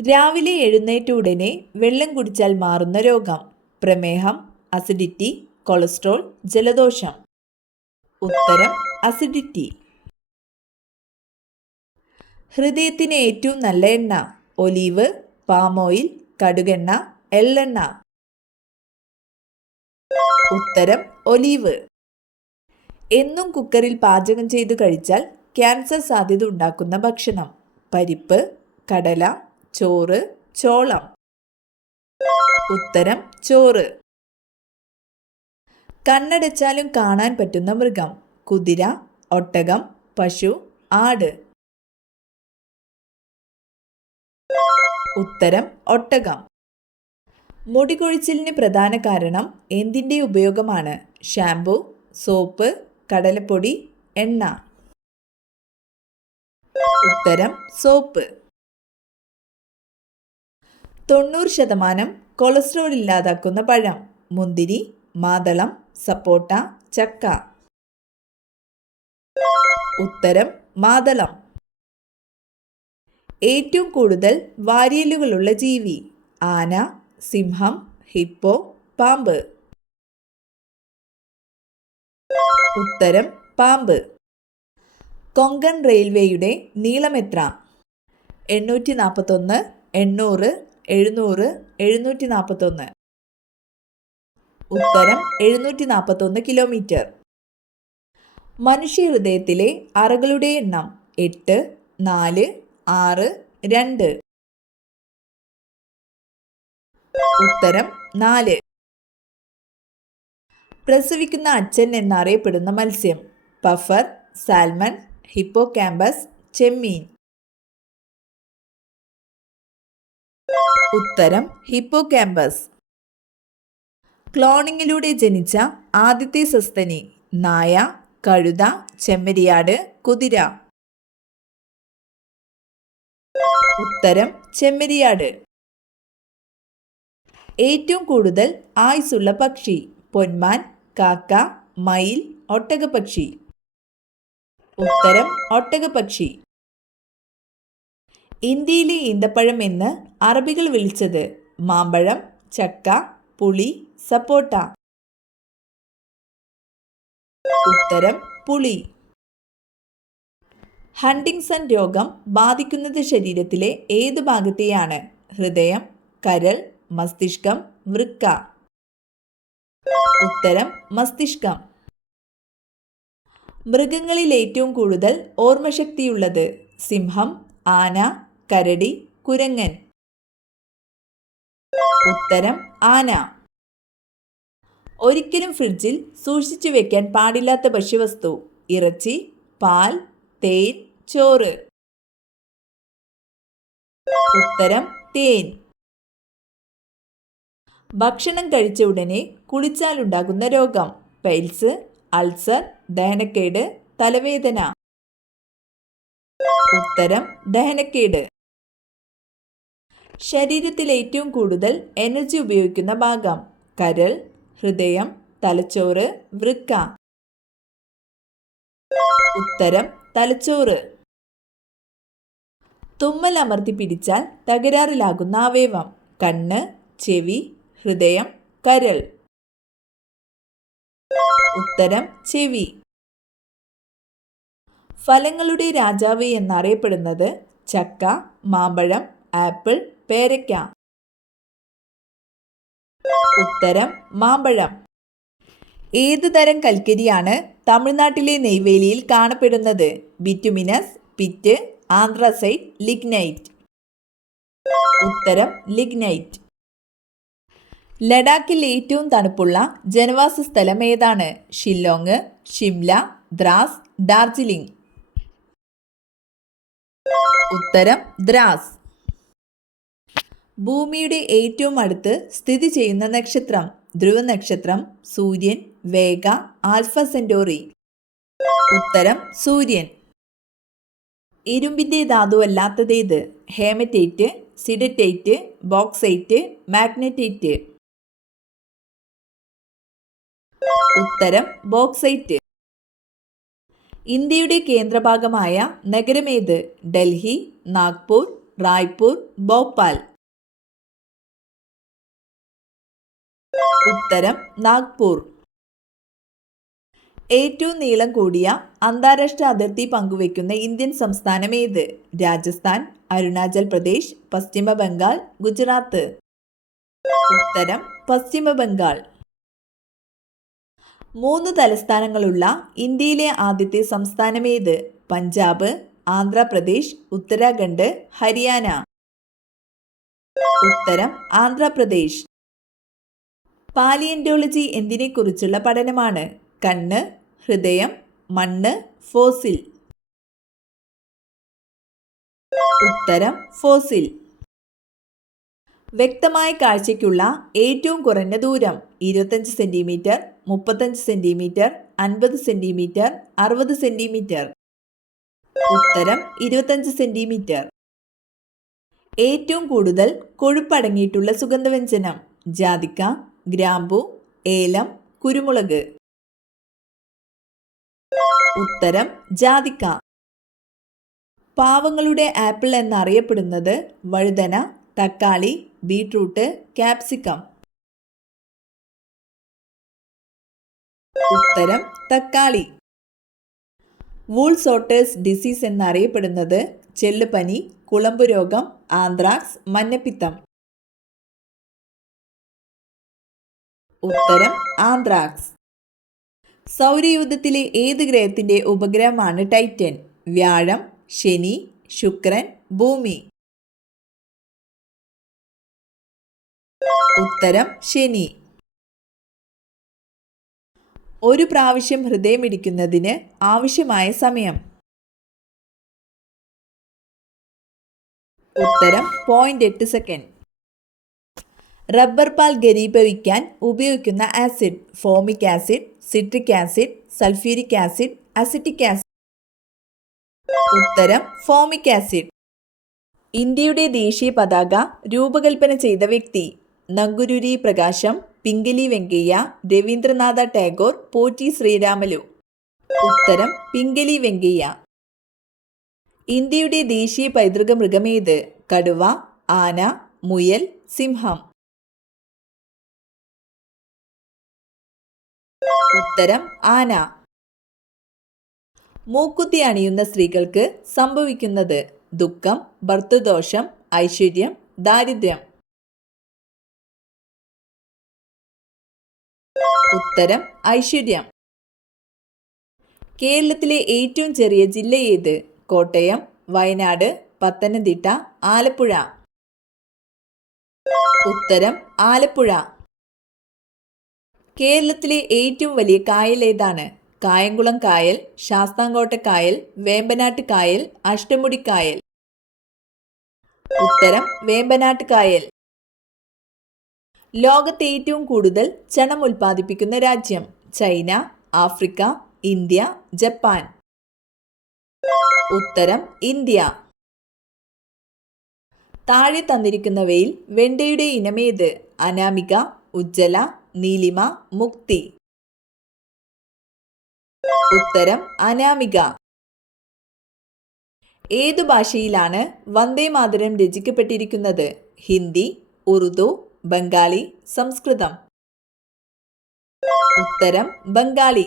രാവിലെ എഴുന്നേറ്റ ഉടനെ വെള്ളം കുടിച്ചാൽ മാറുന്ന രോഗം: പ്രമേഹം, അസിഡിറ്റി, കൊളസ്ട്രോൾ, ജലദോഷം. ഉത്തരം അസിഡിറ്റി. ഹൃദയത്തിന് ഏറ്റവും നല്ല എണ്ണ: ഒലീവ്, പാം ഓയിൽ, കടുകെണ്ണ, എള്ളെണ്ണ. ഉത്തരം ഒലീവ്. എന്നും കുക്കറിൽ പാചകം ചെയ്തു കഴിച്ചാൽ ക്യാൻസർ സാധ്യത ഉണ്ടാക്കുന്ന ഭക്ഷണം: പരിപ്പ്, കടല, ചോറ്, ചോളം. ഉത്തരം ചോറ്. കണ്ണടച്ചാലും കാണാൻ പറ്റുന്ന മൃഗം: കുതിര, ഒട്ടകം, പശു, ആട്. ഉത്തരം ഒട്ടകം. മുടികൊഴിച്ചിലിന് പ്രധാന കാരണം എന്തിൻ്റെ ഉപയോഗമാണ്? ഷാംപൂ, സോപ്പ്, കടലപ്പൊടി, എണ്ണ. ഉത്തരം സോപ്പ്. 90% കൊളസ്ട്രോൾ ഇല്ലാതാക്കുന്ന പഴം: മുന്തിരി, മാതളം, സപ്പോട്ട, ചക്ക. ഉത്തരം മാതളം. ഏറ്റവും കൂടുതൽ വാരിയെല്ലുകളുള്ള ജീവി: ആന, സിംഹം, ഹിപ്പോ, പാമ്പ്. ഉത്തരം പാമ്പ്. കൊങ്കൺ റെയിൽവേയുടെ നീളം എത്ര? 841, 800, 700, 741. ഉത്തരം 741 കിലോമീറ്റർ. മനുഷ്യഹൃദയത്തിലെ അറകളുടെ എണ്ണം: 8, 4, 6, 2. ഉത്തരം 4. പ്രസവിക്കുന്ന അച്ഛൻ എന്നറിയപ്പെടുന്ന മത്സ്യം: പഫർ, സാൽമൺ, ഹിപ്പോകാമ്പസ്, ചെമ്മീൻ. ഉത്തരം ഹിപ്പോകാമ്പസ്. ക്ലോണിങ്ങിലൂടെ ജനിച്ച ആദ്യത്തെ സസ്തനി: നായ, കഴുത, ചെമ്മരിയാട്, കുതിര. ഉത്തരം ചെമ്മരിയാട്. ഏറ്റവും കൂടുതൽ ആയുസ്സുള്ള പക്ഷി: പൊന്മാൻ, കാക്ക, മയിൽ, ഒട്ടകപ്പക്ഷി. ഉത്തരം ഒട്ടകപ്പക്ഷി. ഇന്ത്യയിലെ ഈന്തപ്പഴം എന്ന് അറബികൾ വിളിച്ചത്: മാമ്പഴം, ചക്ക, പുളി, സപ്പോട്ട. ഉത്തരം പുളി. ഹണ്ടിങ്സൺ രോഗം ബാധിക്കുന്നത് ശരീരത്തിലെ ഏത് ഭാഗത്തെയാണ്? ഹൃദയം, കരൾ, മസ്തിഷ്കം, വൃക്ക. ഉത്തരം മസ്തിഷ്കം. മൃഗങ്ങളിൽ ഏറ്റവും കൂടുതൽ ഓർമ്മശക്തിയുള്ളത്: സിംഹം, ആന, കരടി, കുരങ്ങൻ. ഉത്തരം ആന. ഒരിക്കലും ഫ്രിഡ്ജിൽ സൂക്ഷിച്ചു വെക്കാൻ പാടില്ലാത്ത ഭക്ഷ്യവസ്തു: ഇറച്ചി, പാൽ, തേൻ, ചോറ്. ഉത്തരം തേൻ. ഭക്ഷണം കഴിച്ച ഉടനെ കുളിച്ചാലുണ്ടാകുന്ന രോഗം: പൈൽസ്, അൾസർ, ദഹനക്കേട്, തലവേദന. ഉത്തരം ദഹനക്കേട്. ശരീരത്തിൽ ഏറ്റവും കൂടുതൽ എനർജി ഉപയോഗിക്കുന്ന ഭാഗം: കരൾ, ഹൃദയം, തലച്ചോറ്, വൃക്ക. ഉത്തരം തലച്ചോറ്. തുമ്മൽ അമർത്തി പിടിച്ചാൽ തകരാറിലാകുന്ന അവയവം: കണ്ണ്, ചെവി, ഹൃദയം, കരൾ. ഉത്തരം ചെവി. ഫലങ്ങളുടെ രാജാവ് എന്നറിയപ്പെടുന്നത്: ചക്ക, മാമ്പഴം, ആപ്പിൾ, പേരയ്ക്ക. ഉത്തരം മാമ്പഴം. ഏത് തരം കൽക്കരിയാണ് തമിഴ്നാട്ടിലെ നെയ്വേലിയിൽ കാണപ്പെടുന്നത്? Bituminous, peat, anthracite, lignite. ഉത്തരം ലിഗ്നൈറ്റ്. ലഡാക്കിൽ ഏറ്റവും തണുപ്പുള്ള ജനവാസ സ്ഥലം ഏതാണ്? ഷില്ലോങ്, ഷിംല, ദ്രാസ്, ഡാർജിലിംഗ്. ഉത്തരം ദ്രാസ്. ഭൂമിയുടെ ഏറ്റവും അടുത്ത് സ്ഥിതി ചെയ്യുന്ന നക്ഷത്രം: ധ്രുവനക്ഷത്രം, സൂര്യൻ, വേഗ, ആൽഫ സെന്റോറി. ഉത്തരം സൂര്യൻ. ഇരുമ്പിന്റെ ധാതുവല്ലാത്തതേത്? Hematite, siderite, bauxite, magnetite. ഉത്തരം ബോക്സൈറ്റ്. ഇന്ത്യയുടെ കേന്ദ്രഭാഗമായ നഗരമേത്? ഡൽഹി, നാഗ്പൂർ, റായ്പൂർ, ഭോപ്പാൽ. ഉത്തരം നാഗ്പൂർ. ഏറ്റവും നീളം കൂടിയ അന്താരാഷ്ട്ര അതിർത്തി പങ്കുവയ്ക്കുന്ന ഇന്ത്യൻ സംസ്ഥാനം ഏത്? രാജസ്ഥാൻ, അരുണാചൽ പ്രദേശ്, പശ്ചിമ ബംഗാൾ, ഗുജറാത്ത്. ഉത്തരം പശ്ചിമ ബംഗാൾ. 3 തലസ്ഥാനങ്ങളുള്ള ഇന്ത്യയിലെ ആദ്യത്തെ സംസ്ഥാനം ഏത്? പഞ്ചാബ്, ആന്ധ്രാപ്രദേശ്, ഉത്തരാഖണ്ഡ്, ഹരിയാന. ഉത്തരം ആന്ധ്രാപ്രദേശ്. പാലിയന്റോളജി എന്തിനെക്കുറിച്ചുള്ള പഠനമാണ്? കണ്ണ്, ഹൃദയം, മണ്ണ്, ഫോസിൽ. ഉത്തരം ഫോസിൽ. വ്യക്തമായ കാഴ്ചയ്ക്കുള്ള ഏറ്റവും കുറഞ്ഞ ദൂരം 25 സെന്റിമീറ്റർ, 35 സെന്റിമീറ്റർ, 50 സെന്റിമീറ്റർ, 60 സെന്റിമീറ്റർ. ഉത്തരം 25 സെന്റിമീറ്റർ. ഏറ്റവും കൂടുതൽ കൊഴുപ്പടങ്ങിയിട്ടുള്ള സുഗന്ധവ്യഞ്ജനം? ജാതിക്ക, ഗ്രാമ്പു, ഏലം, കുരുമുളക്. ഉത്തരം ജാതിക്ക. പാവങ്ങളുടെ ആപ്പിൾ എന്നറിയപ്പെടുന്നത്? വഴുതന, തക്കാളി, ബീട്രൂട്ട്, ക്യാപ്സിക്കം. ഉത്തരം തക്കാളി. വൂൾ സോട്ടേഴ്സ് ഡിസീസ് എന്നറിയപ്പെടുന്നത്? ചെള്ളുപനി, കുളമ്പ് രോഗം, ആന്ത്രാക്സ്, മഞ്ഞപ്പിത്തം. ഉത്തരം ആന്ത്രാക്സ്. സൗരയൂഥത്തിലെ ഏത് ഗ്രഹത്തിന്റെ ഉപഗ്രഹമാണ് ടൈറ്റൻ? വ്യാഴം, ശനി, ശുക്രൻ, ഭൂമി. ഉത്തരം ശനി. ഒരു പ്രാവശ്യം ഹൃദയമിടിക്കുന്നതിന് ആവശ്യമായ സമയം? ഉത്തരം 0.8 സെക്കൻഡ്. റബ്ബർ പാൽ ഘനീഭവിക്കാൻ ഉപയോഗിക്കുന്ന acid? Formic acid, citric acid, sulphuric acid, acetic acid. ഉത്തരം ഫോമിക് ആസിഡ്. ഇന്ത്യയുടെ ദേശീയ പതാക രൂപകൽപ്പന ചെയ്ത വ്യക്തി? നങ്കുരുരി പ്രകാശം, പിംഗലി വെങ്കയ്യ, രവീന്ദ്രനാഥ ടാഗോർ, പോറ്റി ശ്രീരാമലു. ഉത്തരം പിംഗലി വെങ്കയ്യ. ഇന്ത്യയുടെ ദേശീയ പൈതൃക മൃഗമേത്? കടുവ, ആന, മുയൽ, സിംഹം. ഉത്തരം ആന. മൂക്കുത്തി അണിയുന്ന സ്ത്രീകൾക്ക് സംഭവിക്കുന്നത്? ദുഃഖം, ഭർത്തൃദോഷം, ഐശ്വര്യം, ദാരിദ്ര്യം. ഉത്തരം ഐശ്വര്യം. കേരളത്തിലെ ഏറ്റവും ചെറിയ ജില്ല ഏത്? കോട്ടയം, വയനാട്, പത്തനംതിട്ട, ആലപ്പുഴ. ഉത്തരം ആലപ്പുഴ. കേരളത്തിലെ ഏറ്റവും വലിയ കായൽ ഏതാണ്? കായംകുളം കായൽ, ശാസ്താംകോട്ട കായൽ, വേമ്പനാട്ട് കായൽ, അഷ്ടമുടി കായൽ. ഉത്തരം വേമ്പനാട്ട് കായൽ. ലോകത്തെ ഏറ്റവും കൂടുതൽ ചണം ഉൽപ്പാദിപ്പിക്കുന്ന രാജ്യം? China, Africa, India, Japan. ഉത്തരം ഇന്ത്യ. താഴെ തന്നിരിക്കുന്നവയിൽ വെണ്ടയുടെ ഇനമേത്? അനാമിക, ഉജ്ജല, നീലിമ, മുക്തി. ഉത്തരം അനാമിക. ഏതു ഭാഷയിലാണ് വന്ദേ മാതരം രചിക്കപ്പെട്ടിരിക്കുന്നത്? ഹിന്ദി, ഉറുദു, ബംഗാളി, സംസ്കൃതം. ഉത്തരം ബംഗാളി.